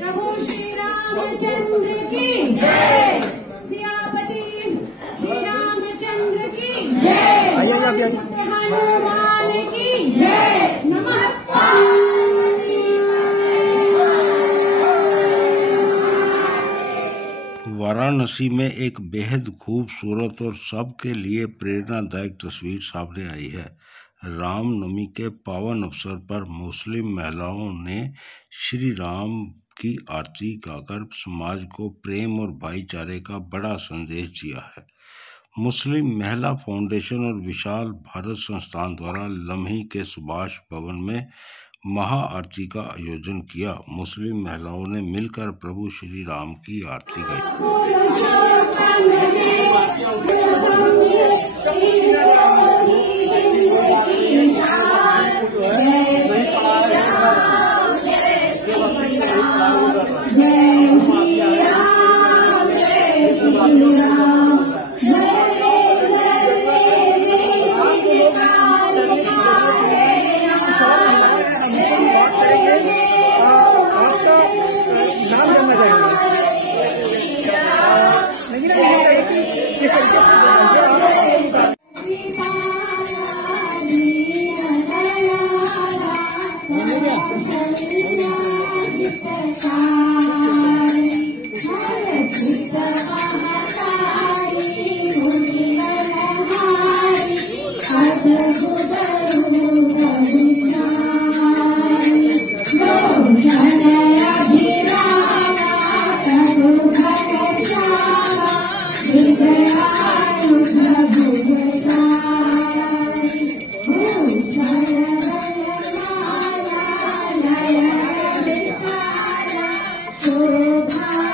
प्रभु श्री रामचंद्र की जय। सियापति श्री रामचंद्र की जय। सत्य हनुमान की जय। नमः वाराणसी में एक बेहद खूबसूरत और सबके लिए प्रेरणादायक तस्वीर सामने आई है। रामनवमी के पावन अवसर पर मुस्लिम महिलाओं ने श्री राम की आरती गाकर समाज को प्रेम और भाईचारे का बड़ा संदेश दिया है। मुस्लिम महिला फाउंडेशन और विशाल भारत संस्थान द्वारा लम्ही के सुभाष भवन में महा आरती का आयोजन किया। मुस्लिम महिलाओं ने मिलकर प्रभु श्री राम की आरती गाई। शोभा